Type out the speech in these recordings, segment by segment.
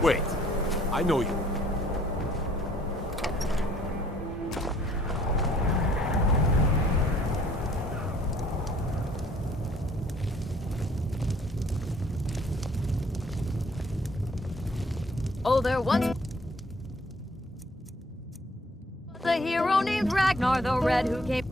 Wait, I know you. Oh, there once was a hero named Ragnar the Red who came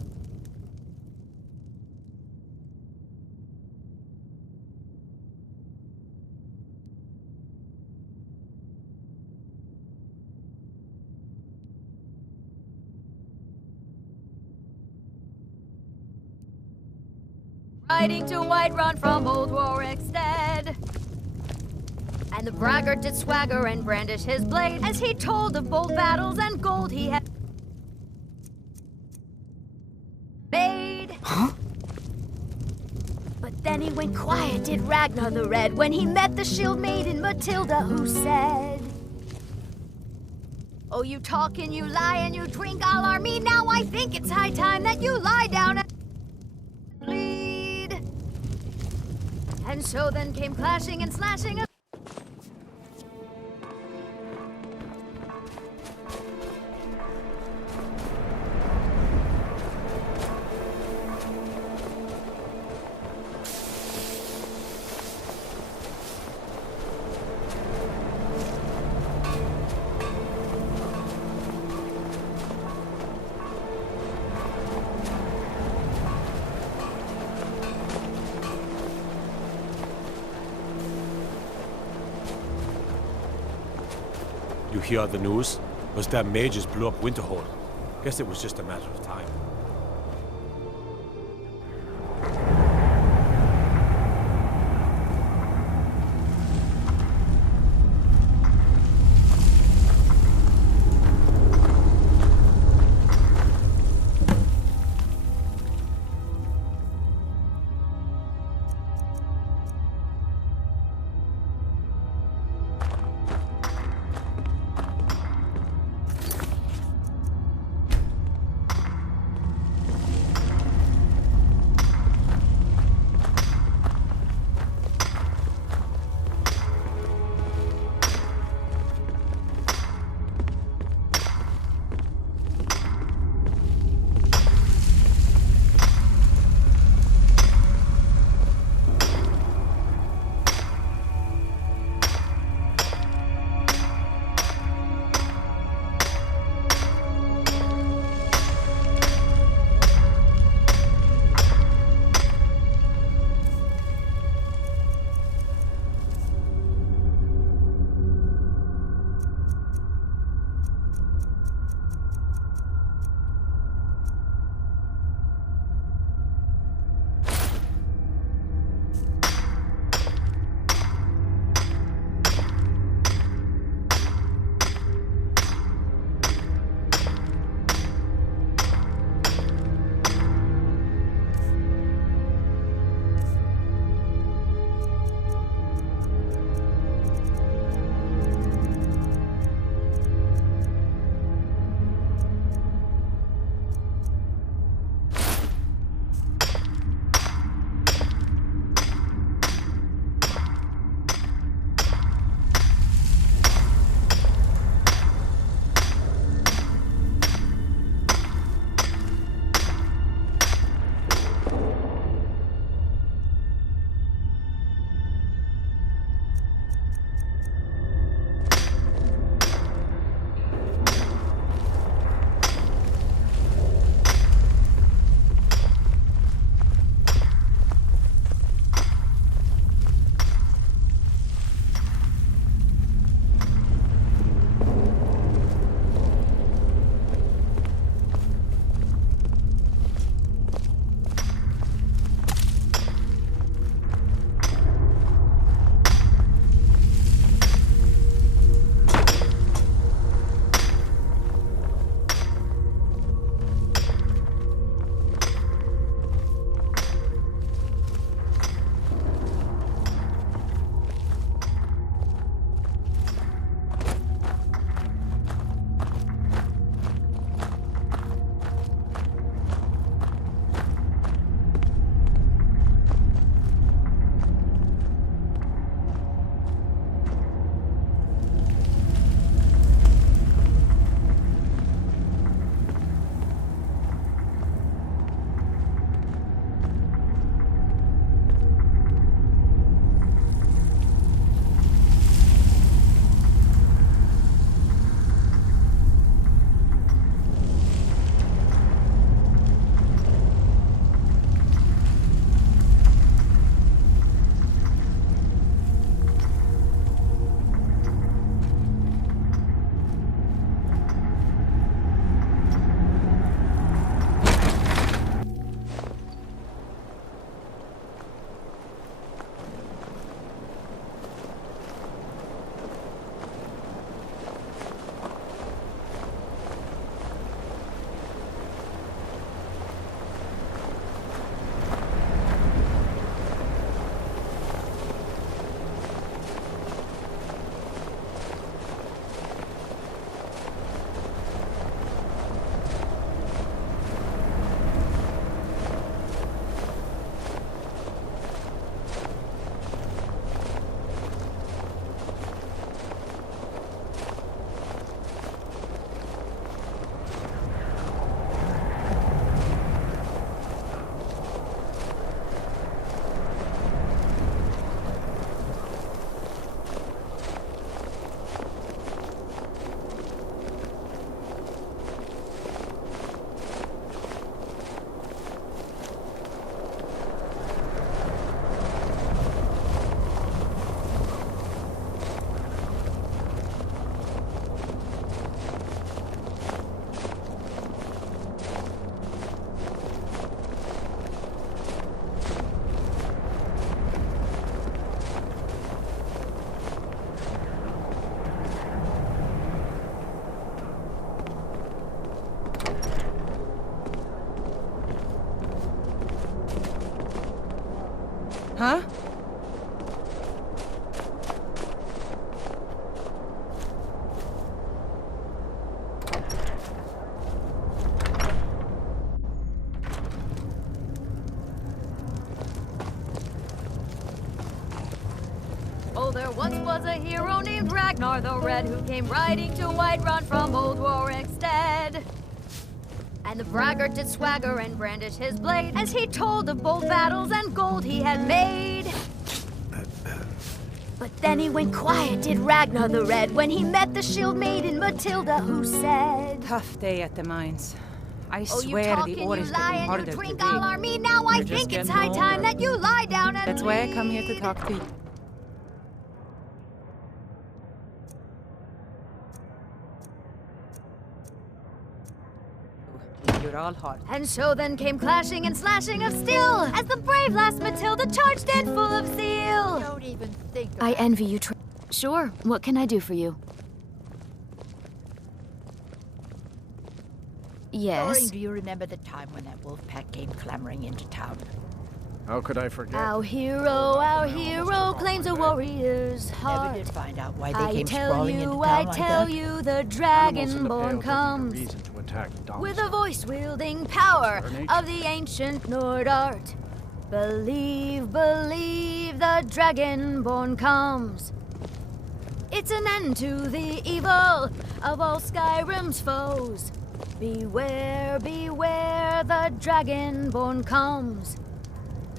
riding to Whiterun from Old Rorikstead. And the braggart did swagger and brandish his blade as he told of bold battles and gold he had made. Huh? But then he went quiet, did Ragnar the Red, when he met the shield maiden Matilda, who said, "Oh, you talk and you lie and you drink all our mead. Now I think it's high time that you lie down and bleed." And so then came clashing and slashing. You hear the news? Was that mages blew up Winterhold. Guess it was just a matter of time. Huh? Oh, there once was a hero named Ragnar the Red who came riding to Whiterun from old Warwickstead. And the braggart did swagger and brandish his blade as he told of bold battles and gold he had made. But then he went quiet, did Ragnar the Red, when he met the shield maiden Matilda, who said, Tough day at the mines. I "Oh, you swear talk the and ore you is lie getting and harder you to drink dig. all our meat. Now I You're just think it's getting high time older. that you lie down and That's why I come here to bleed." talk to you. You're all hot. And so then came clashing and slashing of steel as the brave lass Matilda charged in full of zeal. Don't even think I envy you. Sure, what can I do for you? Thorin, do you remember the time when that wolf pack came clamoring into town? How could I forget? Our hero claims a warrior's Never heart. did find out why they I came tell sprawling into you, town I like tell that. you, the Animals in the dragonborn Pale give me comes reason to attack with a Dongsa. voice-wielding power Our nature. of the ancient Nord art. Believe, believe, the dragonborn comes. It's an end to the evil of all Skyrim's foes. Beware, beware, the dragonborn comes.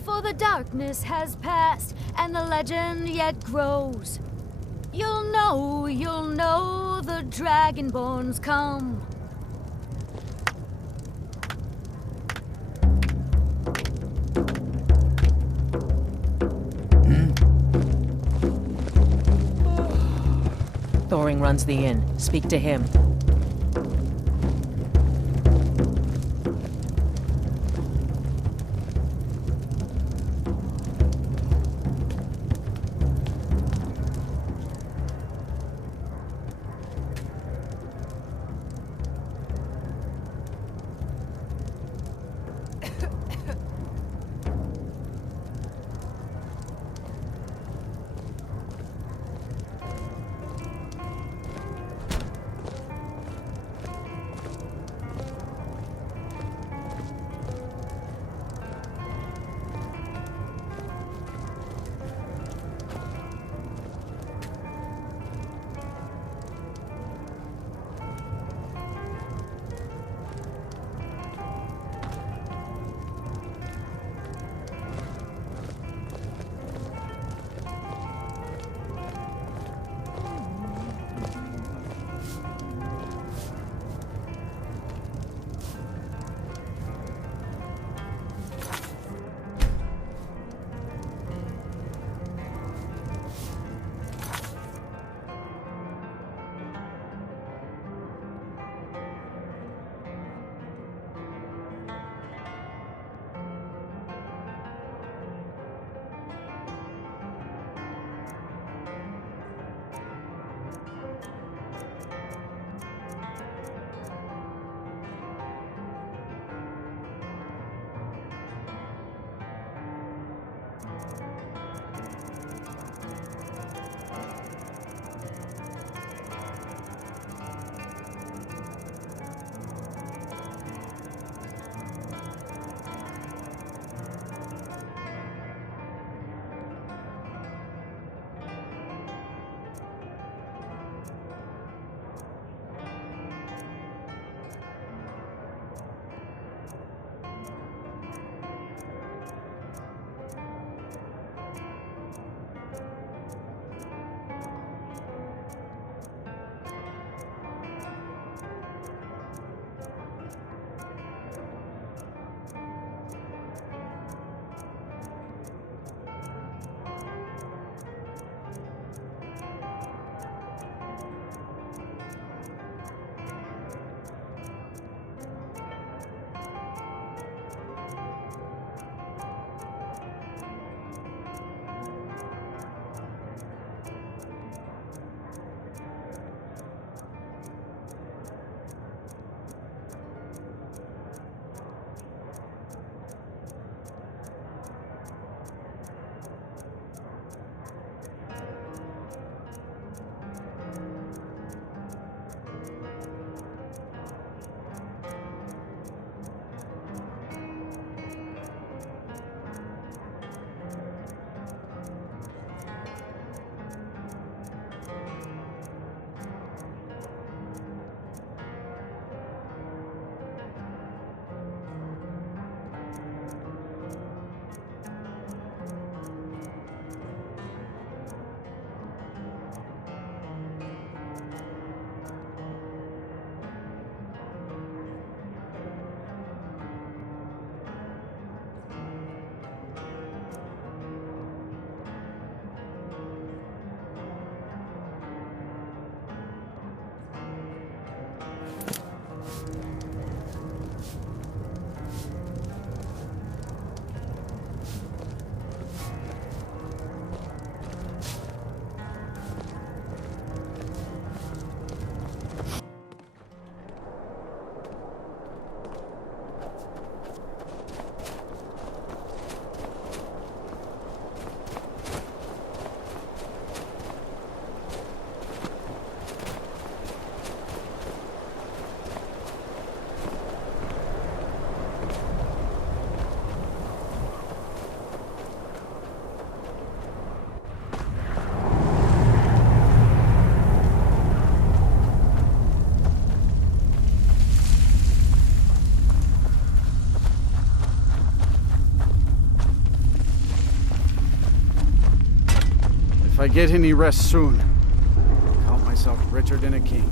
For the darkness has passed, and the legend yet grows. You'll know, the dragonborn's come. Thorin runs the inn. Speak to him. get any rest soon, I'll count myself richer than a king.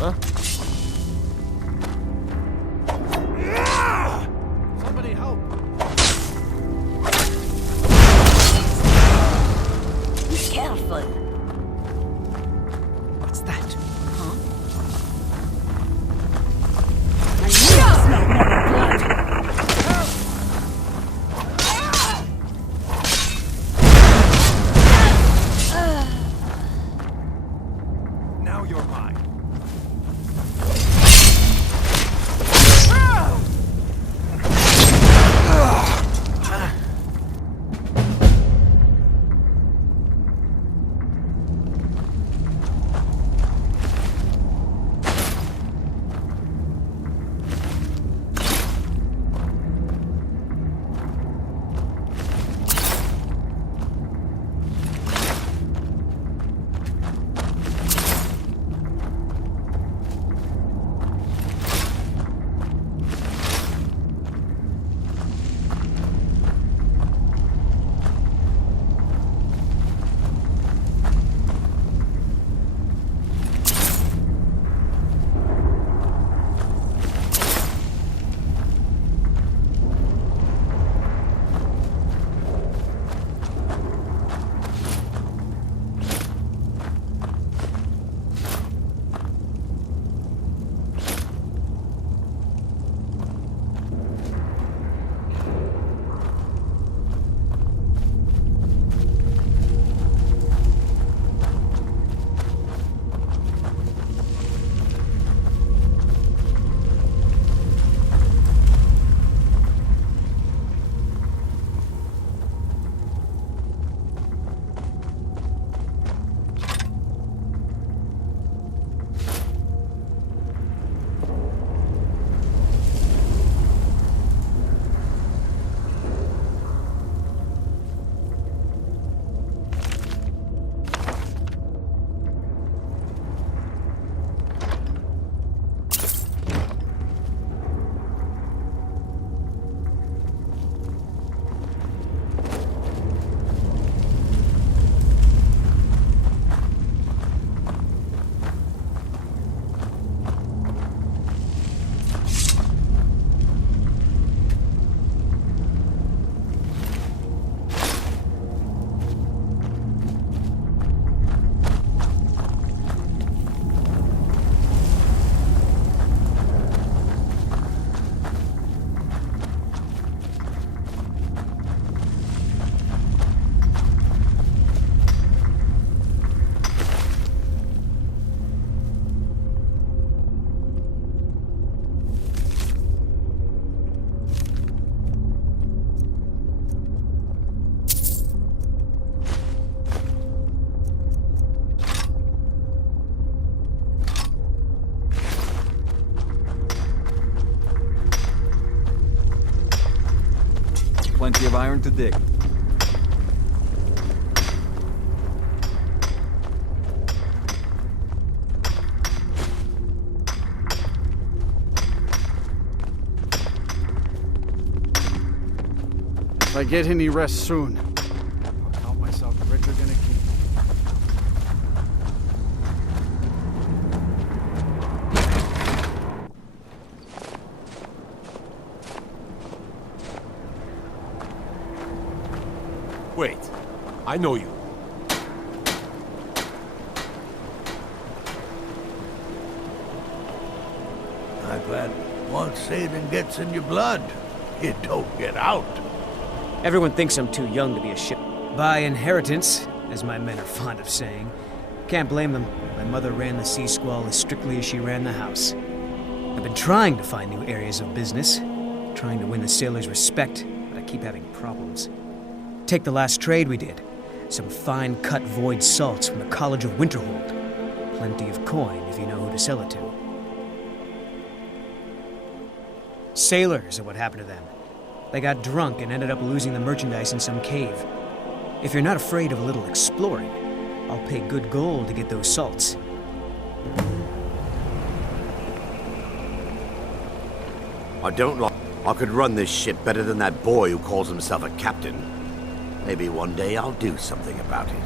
Huh? Somebody help! Be careful. What's that? Huh? I knew it smelled blood. Now you're mine. Plenty of iron to dig. If I get any rest soon, I'll count myself richer than a king. Wait, I know you. Once Satan gets in your blood, it don't get out. Everyone thinks I'm too young to be a ship. By inheritance, as my men are fond of saying. Can't blame them. My mother ran the Sea Squall as strictly as she ran the house. I've been trying to find new areas of business, trying to win the sailors' respect, but I keep having problems. Take the last trade we did. Some fine-cut void salts from the College of Winterhold. Plenty of coin if you know who to sell it to. Sailors are what happened to them. They got drunk and ended up losing the merchandise in some cave. If you're not afraid of a little exploring, I'll pay good gold to get those salts. I could run this ship better than that boy who calls himself a captain. Maybe one day I'll do something about it.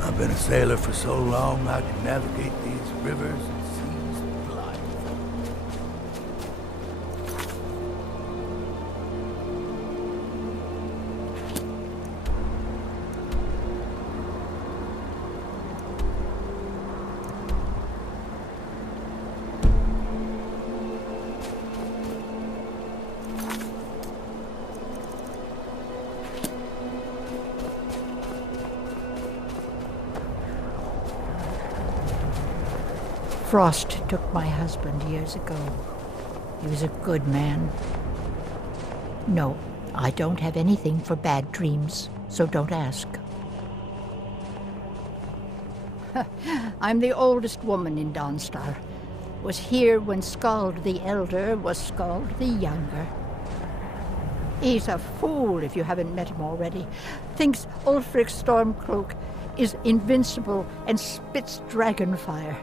I've been a sailor for so long I can navigate these rivers and seas blind. Frost took my husband years ago. He was a good man. No, I don't have anything for bad dreams, so don't ask. I'm the oldest woman in Dawnstar. Was here when Skald the Elder was Skald the Younger. He's a fool if you haven't met him already. Thinks Ulfric Stormcloak is invincible and spits dragon fire.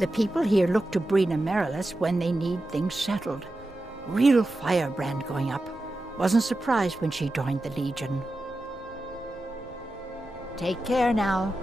The people here look to Brina Merilis when they need things settled. Real firebrand going up. Wasn't surprised when she joined the Legion. Take care now.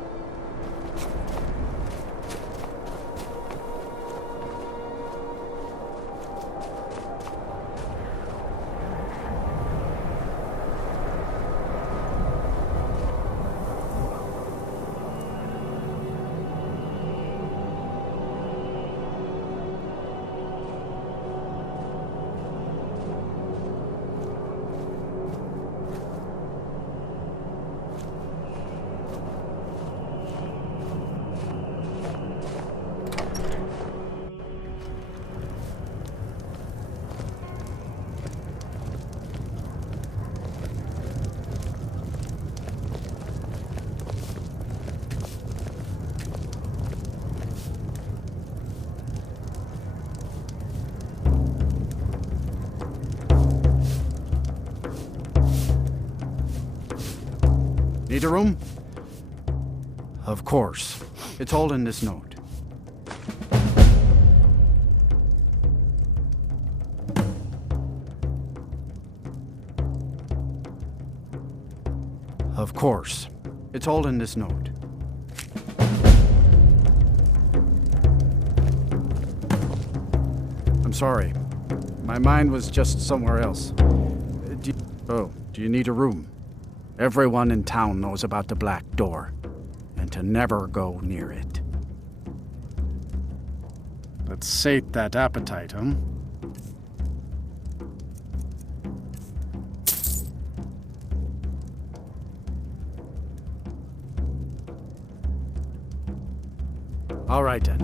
Need a room? Of course. It's all in this note. Of course. It's all in this note. I'm sorry. My mind was just somewhere else. Do you need a room? Everyone in town knows about the Black Door, and to never go near it. Let's sate that appetite, huh? All right, then.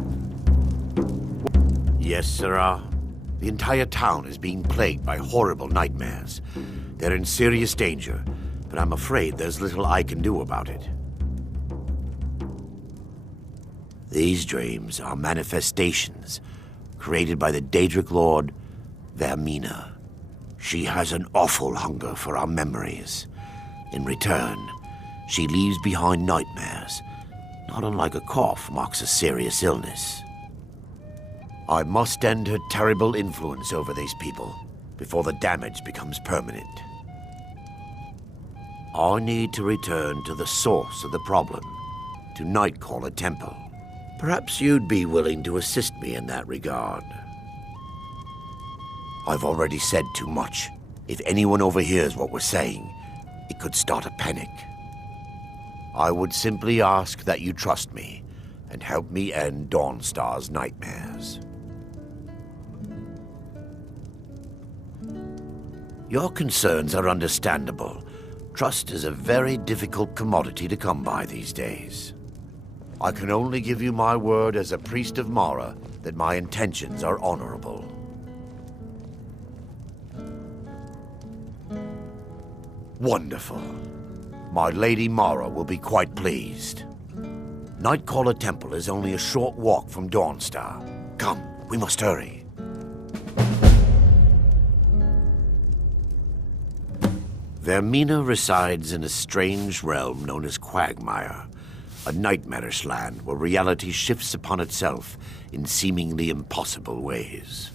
Yes, sirrah. The entire town is being plagued by horrible nightmares. They're in serious danger, but I'm afraid there's little I can do about it. These dreams are manifestations created by the Daedric Lord, Vermina. She has an awful hunger for our memories. In return, she leaves behind nightmares, not unlike a cough marks a serious illness. I must end her terrible influence over these people before the damage becomes permanent. I need to return to the source of the problem, to Nightcaller Temple. Perhaps you'd be willing to assist me in that regard. I've already said too much. If anyone overhears what we're saying, it could start a panic. I would simply ask that you trust me and help me end Dawnstar's nightmares. Your concerns are understandable. Trust is a very difficult commodity to come by these days. I can only give you my word as a priest of Mara that my intentions are honorable. Wonderful. My Lady Mara will be quite pleased. Nightcaller Temple is only a short walk from Dawnstar. Come, we must hurry. Vermina resides in a strange realm known as Quagmire, a nightmarish land where reality shifts upon itself in seemingly impossible ways.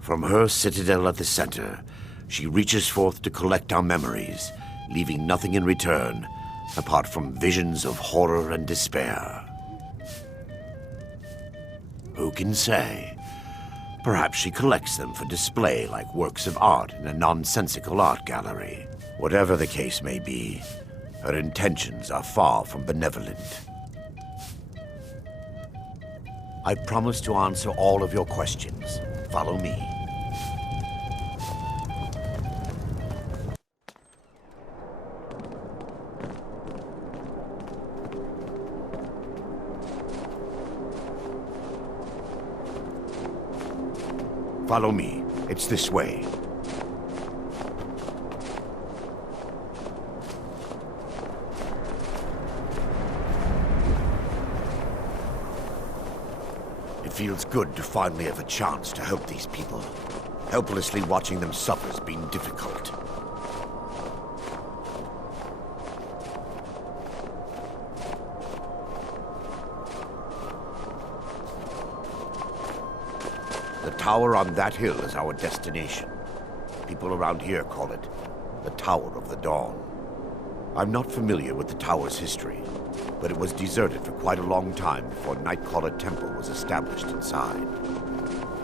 From her citadel at the center, she reaches forth to collect our memories, leaving nothing in return apart from visions of horror and despair. Who can say? Perhaps she collects them for display like works of art in a nonsensical art gallery. Whatever the case may be, her intentions are far from benevolent. I promise to answer all of your questions. Follow me. Follow me. It's this way. It feels good to finally have a chance to help these people. Helplessly watching them suffer has been difficult. The tower on that hill is our destination. People around here call it the Tower of the Dawn. I'm not familiar with the tower's history, but it was deserted for quite a long time before Nightcaller Temple was established inside.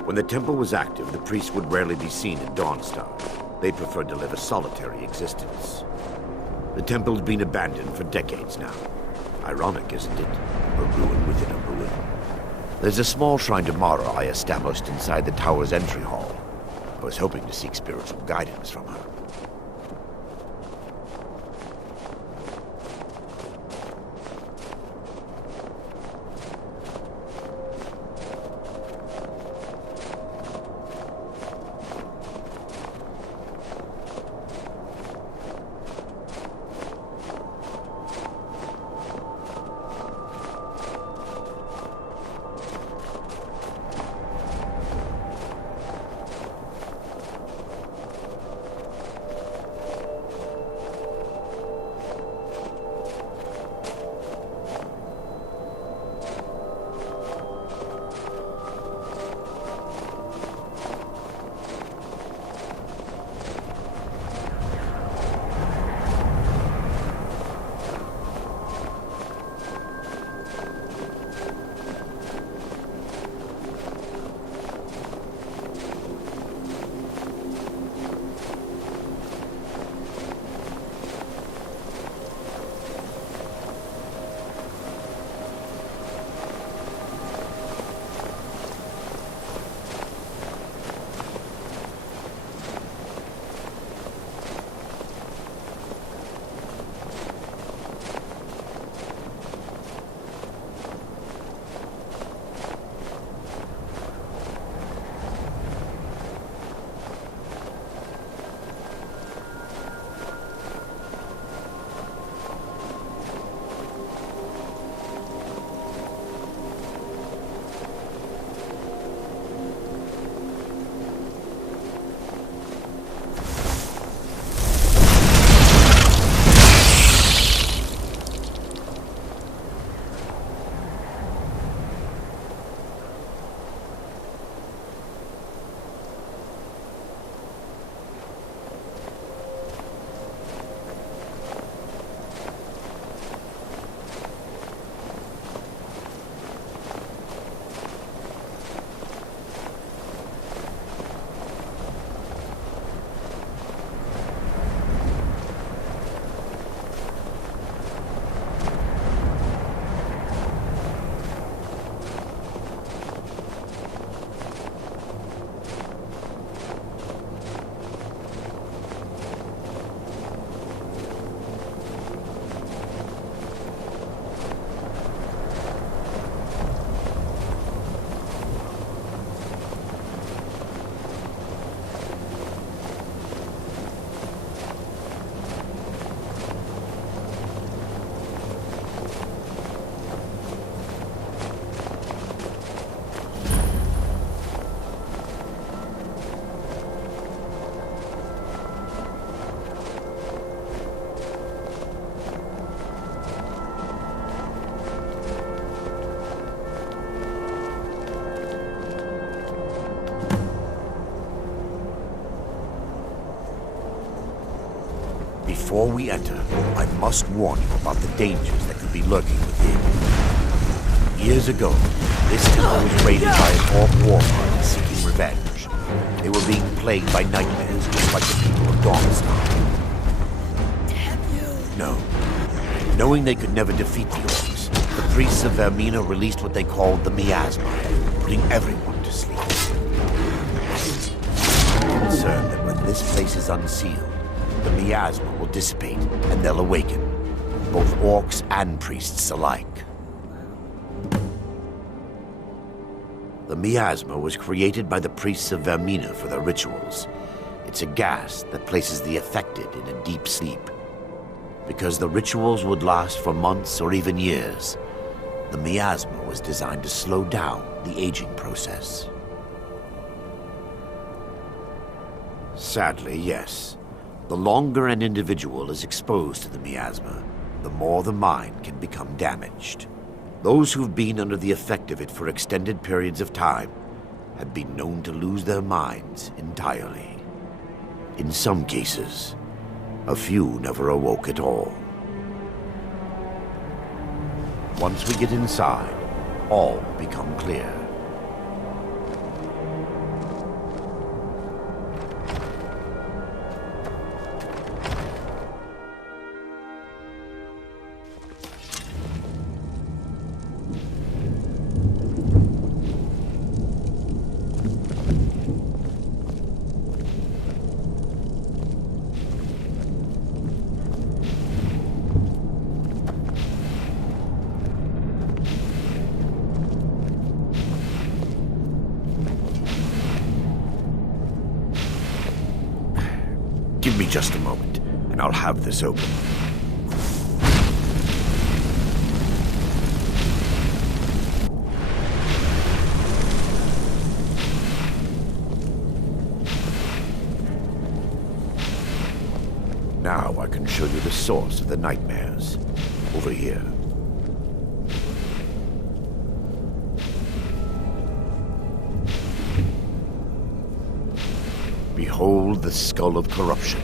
When the temple was active, the priests would rarely be seen in Dawnstar. They preferred to live a solitary existence. The temple's been abandoned for decades now. Ironic, isn't it? A ruin within a ruin. There's a small shrine to Mara I established inside the tower's entry hall. I was hoping to seek spiritual guidance from her. Before we enter, I must warn you about the dangers that could be lurking within. Years ago, this temple was raided by an orc war party seeking revenge. They were being plagued by nightmares, just like the people of Dawnstar. No. Knowing they could never defeat the orcs, the priests of Vermina released what they called the miasma, putting everyone to sleep. Concerned that when this place is unsealed, the miasma will dissipate and they'll awaken, both orcs and priests alike. The miasma was created by the priests of Vermina for their rituals. It's a gas that places the affected in a deep sleep. Because the rituals would last for months or even years, the miasma was designed to slow down the aging process. Sadly, yes. The longer an individual is exposed to the miasma, the more the mind can become damaged. Those who've been under the effect of it for extended periods of time have been known to lose their minds entirely. In some cases, a few never awoke at all. Once we get inside, all will become clear. Give me just a moment, and I'll have this open. Now I can show you the source of the nightmares. Over here. Behold the Skull of Corruption,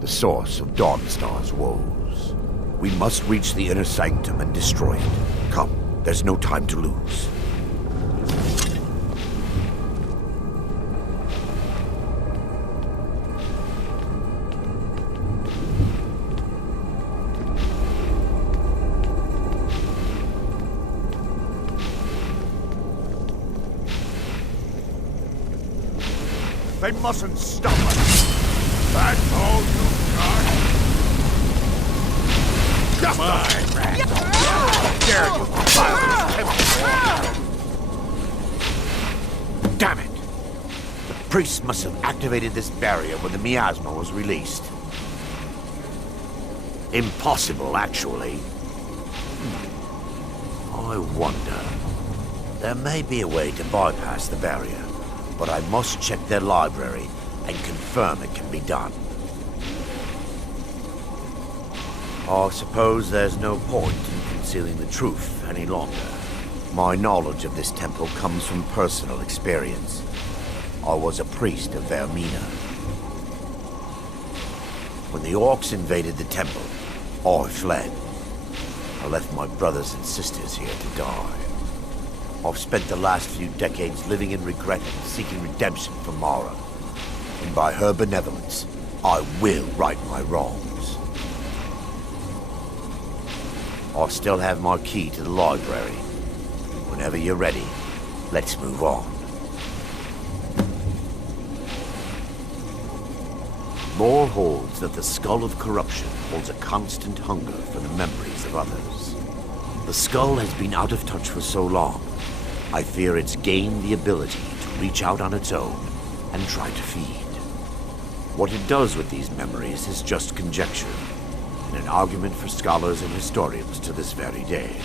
the source of Dawnstar's woes. We must reach the inner sanctum and destroy it. Come, there's no time to lose. They mustn't stop us! That's all you've got! Come on, rat! How dare you defile this temple! Damn it! The priests must have activated this barrier when the miasma was released. Impossible, actually. I wonder. There may be a way to bypass the barrier, but I must check their library and confirm it can be done. I suppose there's no point in concealing the truth any longer. My knowledge of this temple comes from personal experience. I was a priest of Vermina. When the orcs invaded the temple, I fled. I left my brothers and sisters here to die. I've spent the last few decades living in regret and seeking redemption from Mara. And by her benevolence, I will right my wrongs. I still have my key to the library. Whenever you're ready, let's move on. Lore holds that the Skull of Corruption holds a constant hunger for the memories of others. The skull has been out of touch for so long, I fear it's gained the ability to reach out on its own and try to feed. What it does with these memories is just conjecture, and an argument for scholars and historians to this very day.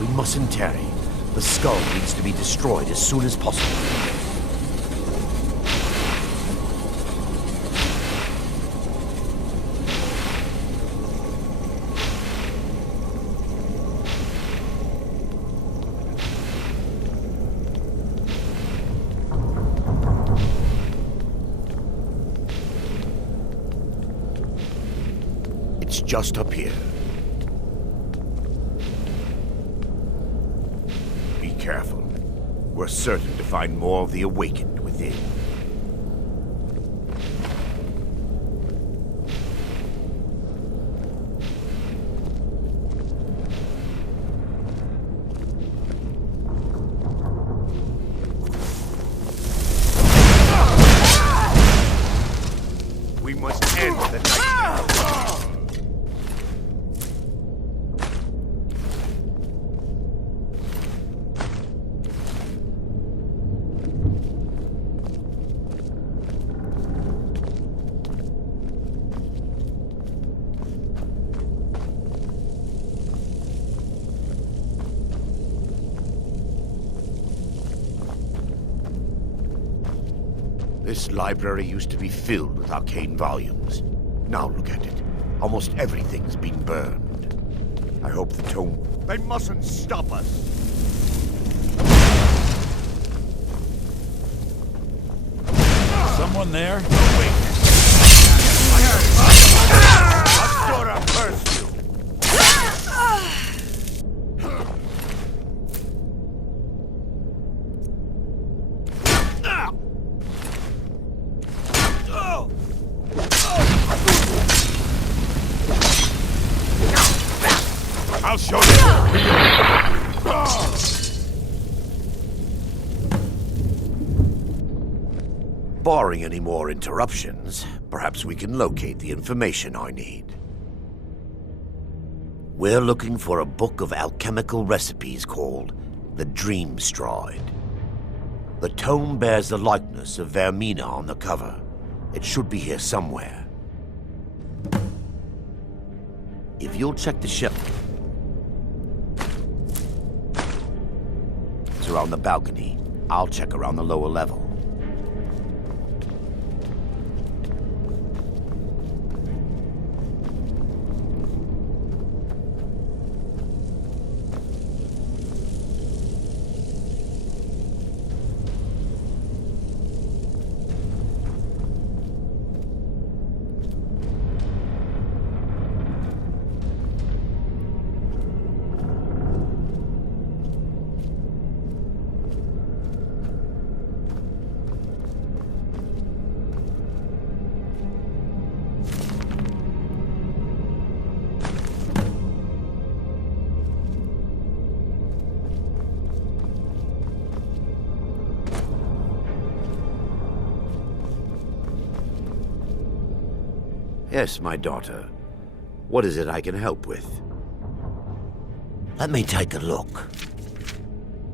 We mustn't tarry. The skull needs to be destroyed as soon as possible. just up here. Be careful. We're certain to find more of the Awakened within. We must end the nightmare. This library used to be filled with arcane volumes. Now look at it. Almost everything's been burned. I hope the tome... They mustn't stop us! Someone there? No, wait! Astora, curse you! I'll show you! Barring any more interruptions, perhaps we can locate the information I need. We're looking for a book of alchemical recipes called the Dream Stride. The tome bears the likeness of Vaermina on the cover. It should be here somewhere. If you'll check the shelf... around the balcony, I'll check around the lower level. Yes, my daughter. What is it I can help with? Let me take a look.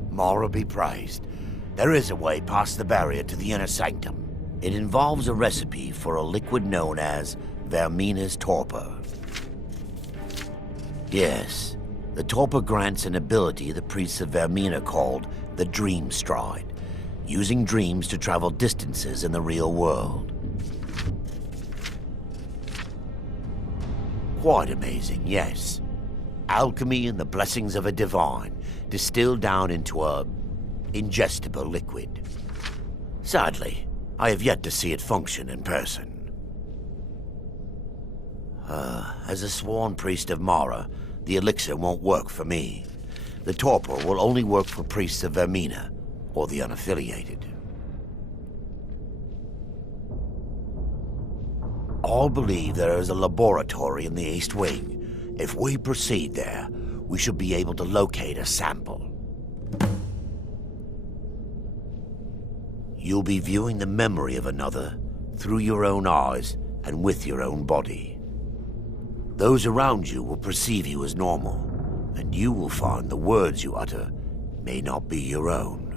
Mara be praised. There is a way past the barrier to the inner sanctum. It involves a recipe for a liquid known as Vaermina's torpor. Yes, the torpor grants an ability the priests of Vaermina called the Dream Stride, using dreams to travel distances in the real world. Quite amazing, yes. Alchemy and the blessings of a divine, distilled down into a ingestible liquid. Sadly, I have yet to see it function in person. As a sworn priest of Mara, the elixir won't work for me. The torpor will only work for priests of Vaermina, or the unaffiliated. All believe there is a laboratory in the East Wing. If we proceed there, we should be able to locate a sample. You'll be viewing the memory of another through your own eyes and with your own body. Those around you will perceive you as normal, and you will find the words you utter may not be your own.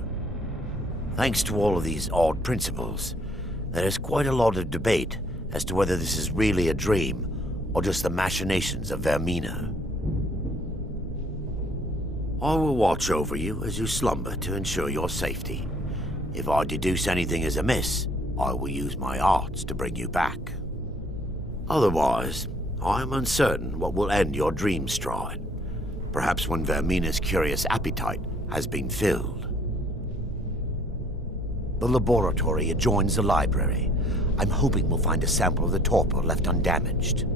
Thanks to all of these odd principles, there is quite a lot of debate as to whether this is really a dream or just the machinations of Vaermina. I will watch over you as you slumber to ensure your safety. If I deduce anything is amiss, I will use my arts to bring you back. Otherwise, I am uncertain what will end your dream stride. Perhaps when Vaermina's curious appetite has been filled. The laboratory adjoins the library. I'm hoping we'll find a sample of the torpor left undamaged.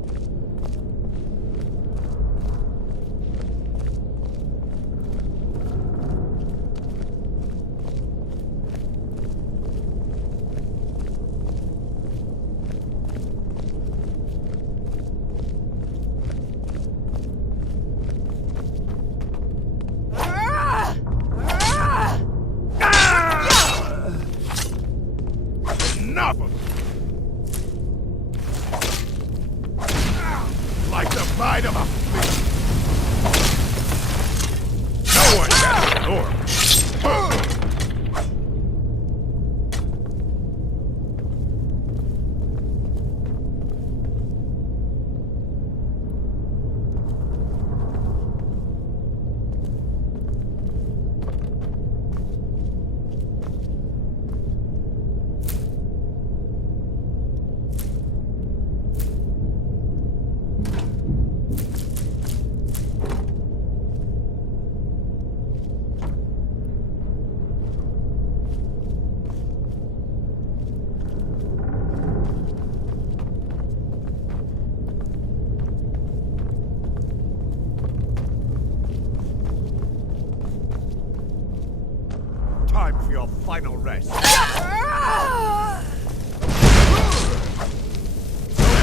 time for your final rest. No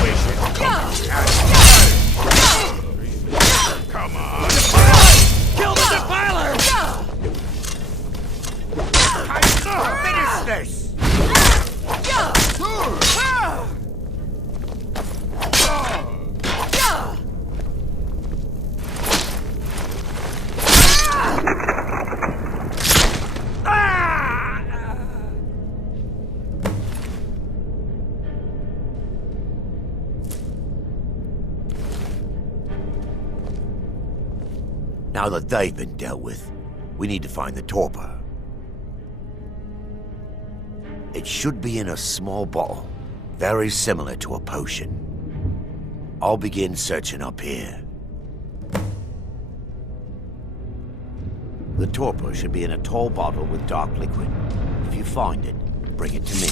wish it. Come on! Kill the defiler! Finish this! Now that they've been dealt with, we need to find the torpor. It should be in a small bottle, very similar to a potion. I'll begin searching up here. The torpor should be in a tall bottle with dark liquid. If you find it, bring it to me.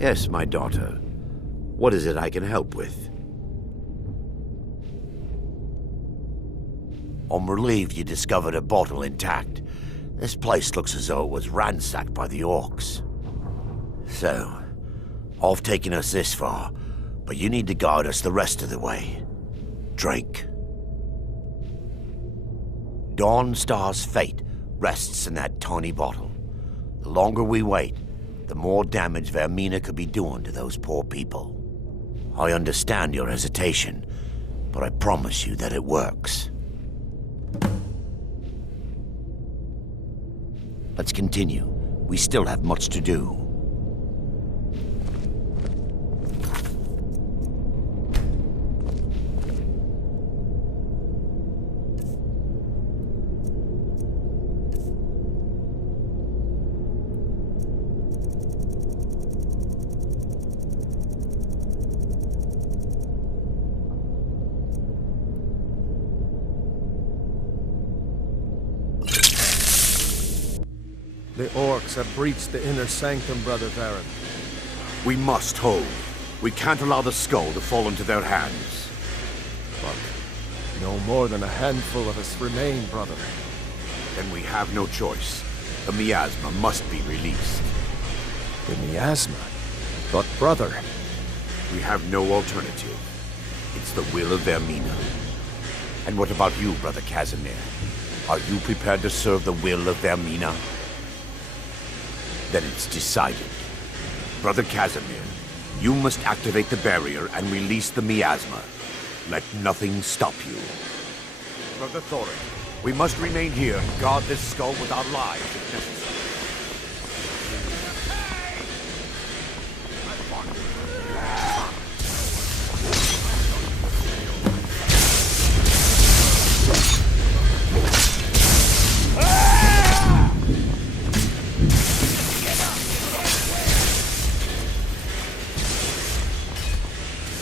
Yes, my daughter. What is it I can help with? I'm relieved you discovered a bottle intact. This place looks as though it was ransacked by the orcs. So, I've taken us this far, but you need to guide us the rest of the way. Drake. Dawnstar's fate rests in that tiny bottle. The longer we wait, the more damage Vaermina could be doing to those poor people. I understand your hesitation, but I promise you that it works. Let's continue. We still have much to do. The orcs have breached the inner sanctum, Brother Varen. We must hold. We can't allow the skull to fall into their hands. But no more than a handful of us remain, brother. Then we have no choice. The miasma must be released. The miasma? But brother... We have no alternative. It's the will of Vaermina. And what about you, Brother Casimir? Are you prepared to serve the will of Vaermina? Then it's decided. Brother Casimir, you must activate the barrier and release the miasma. Let nothing stop you. Brother Thorin, We must remain here and guard this skull with our lives if necessary.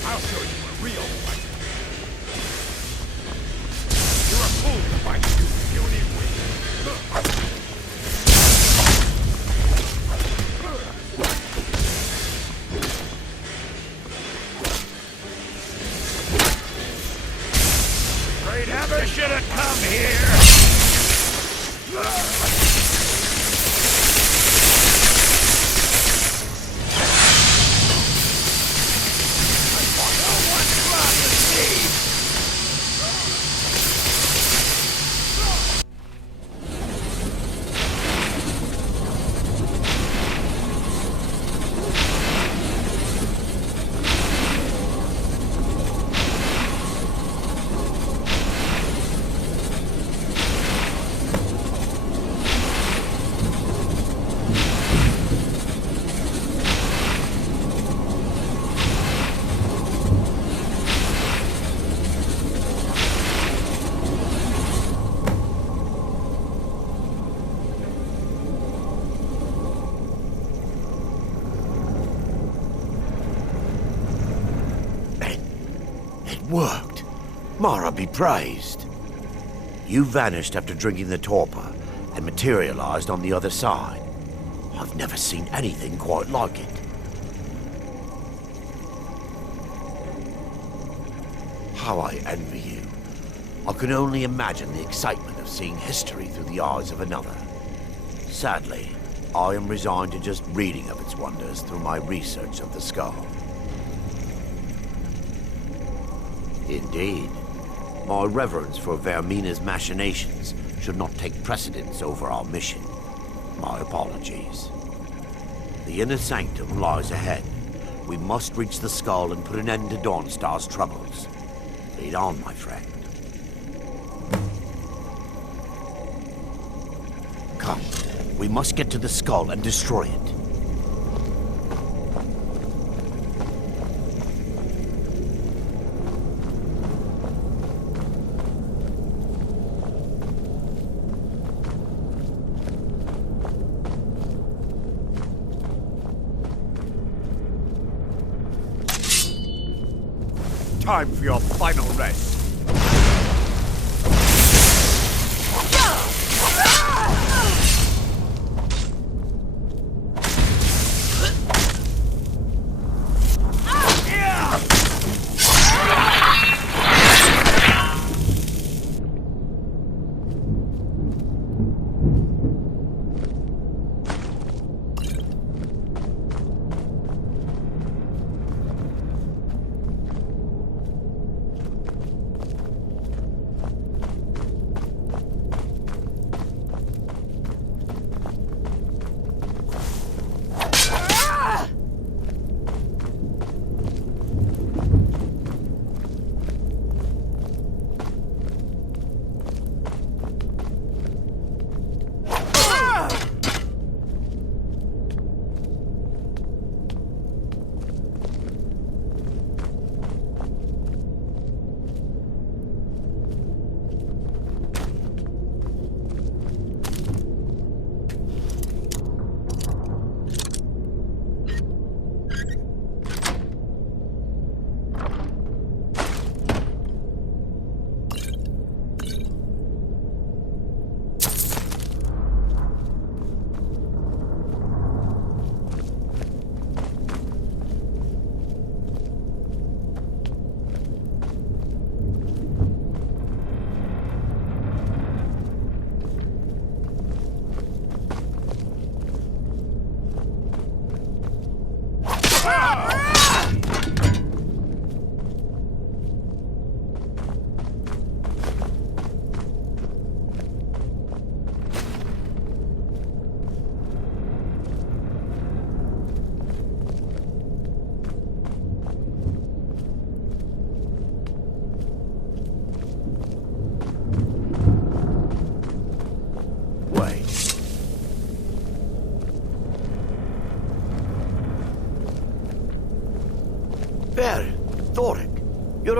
I'll show you a real fight. You're a fool to fight you puny Great heaven! You should have come here! Worked. Mara be praised. You vanished after drinking the torpor and materialized on the other side. I've never seen anything quite like it. How I envy you. I can only imagine the excitement of seeing history through the eyes of another. Sadly, I am resigned to just reading of its wonders through my research of the skull. Indeed. My reverence for Vermina's machinations should not take precedence over our mission. My apologies. The inner sanctum lies ahead. We must reach the skull and put an end to Dawnstar's troubles. Lead on, my friend. Come, we must get to the skull and destroy it. Time for your final rest.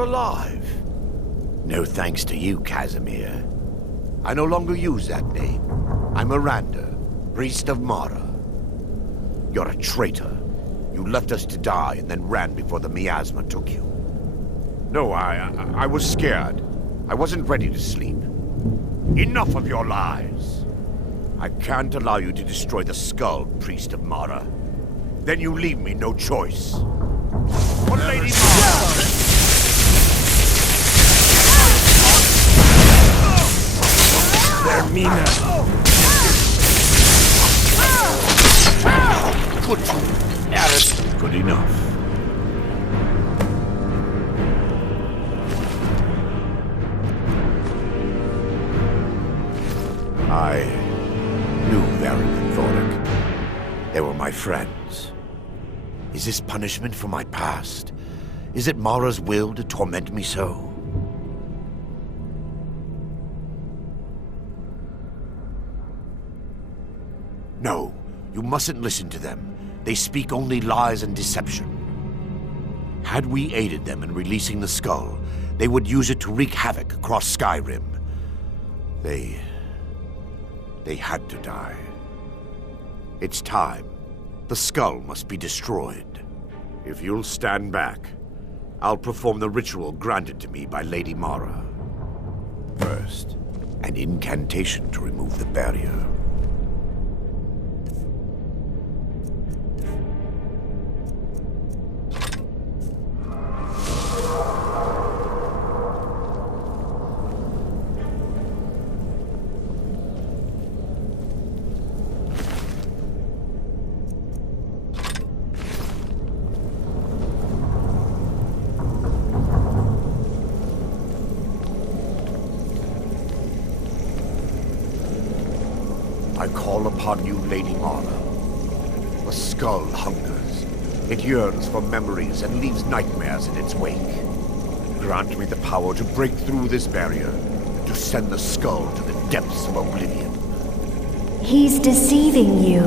alive. No thanks to you, Casimir. I no longer use that name. I'm Miranda, priest of Mara. You're a traitor. You left us to die and then ran before the miasma took you. No, I was scared. I wasn't ready to sleep. Enough of your lies. I can't allow you to destroy the skull, priest of Mara. Then you leave me no choice. For Lady Mara! Vermina! Good enough. I knew Varric and Thoric. They were my friends. Is this punishment for my past? Is it Mara's will to torment me so? No, you mustn't listen to them. They speak only lies and deception. Had we aided them in releasing the skull, they would use it to wreak havoc across Skyrim. They had to die. It's time. The skull must be destroyed. If you'll stand back, I'll perform the ritual granted to me by Lady Mara. First, an incantation to remove the barrier. I call upon you, Lady Mara. The skull hungers. It yearns for memories and leaves nightmares in its wake. Grant me the power to break through this barrier and to send the skull to the depths of oblivion. He's deceiving you.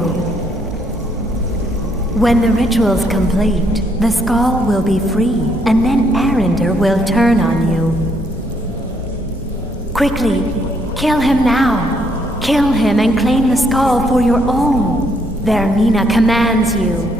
When the ritual's complete, the skull will be free, and then Arinder will turn on you. Quickly, kill him now. Kill him and claim the skull for your own. Vermina commands you.